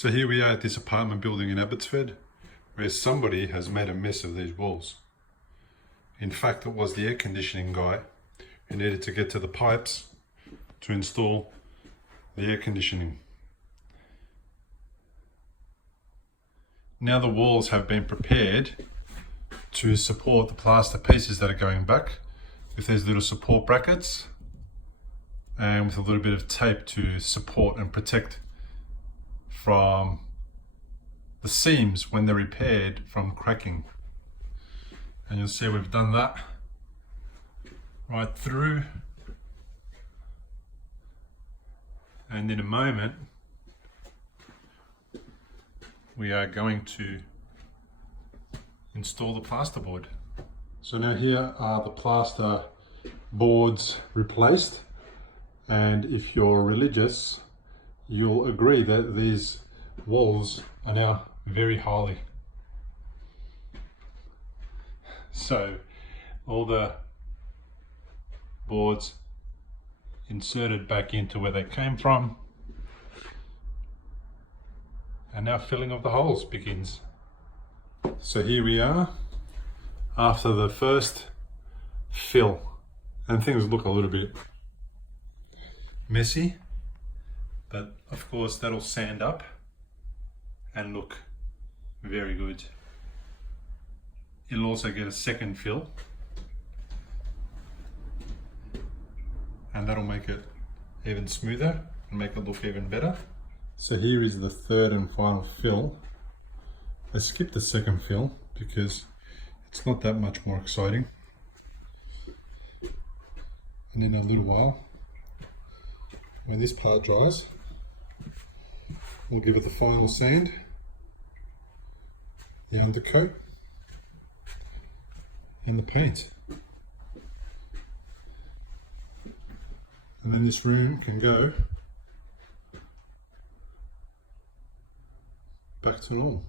So here we are at this apartment building in Abbotsford, where somebody has made a mess of these walls. In fact, it was the air conditioning guy who needed to get to the pipes to install the air conditioning. Now the walls have been prepared to support the plaster pieces that are going back with these little support brackets and with a little bit of tape to support and protect from the seams when they're repaired from cracking. And you'll see we've done that right through, and in a moment we are going to install the plasterboard. So now here are the plaster boards replaced, and if you're religious you'll agree that these walls are now very holy. So all the boards inserted back into where they came from, and now filling of the holes begins. So here we are after the first fill, and things look a little bit messy, but of course that'll sand up and look very good. It'll also get a second fill, and that'll make it even smoother and make it look even better. So here is the third and final fill. I skipped the second fill because it's not that much more exciting. And in a little while, when this part dries, we'll give it the final sand, the undercoat, and the paint. And then this room can go back to normal.